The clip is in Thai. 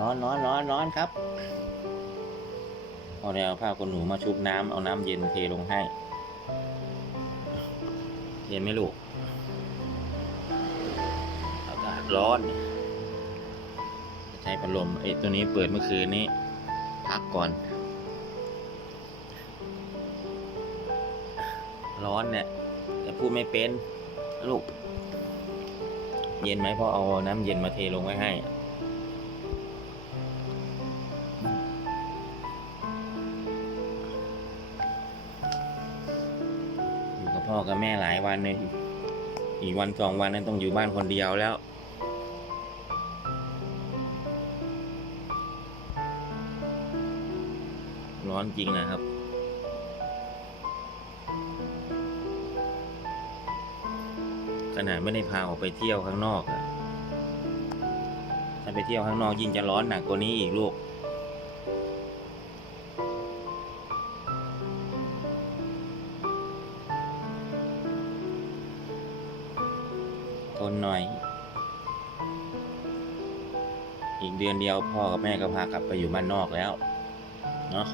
ร้อนร้อนร้อนร้อนครับพอได้เอาผ้าขนหนูมาชุบน้ำเอาน้ำเย็นเทลงให้ เย็นไหมลูกอากาศร้อนใช้พัดลมไอ้ตัวนี้เปิดเมื่อคืนนี้ พักก่อน ร้อนเนี่ยแต่พูดไม่เป็นลูก เย็นไหมเพราะเอาน้ำเย็นมาเทลงไว้ให้ พ่อกับแม่หลายวันเลยอีกวันสองวันนั้นต้องอยู่บ้านคนเดียวแล้วร้อนจริงนะครับ ขนาดไม่ได้พาออกไปเที่ยวข้างนอกอะถ้าไปเที่ยวข้างนอกยิ่งจะร้อนหนักกว่านี้อีกลูก ทนหน่อย อีกเดือนเดียวพ่อกับแม่ก็พากลับไปอยู่บ้านนอกแล้ว เนาะ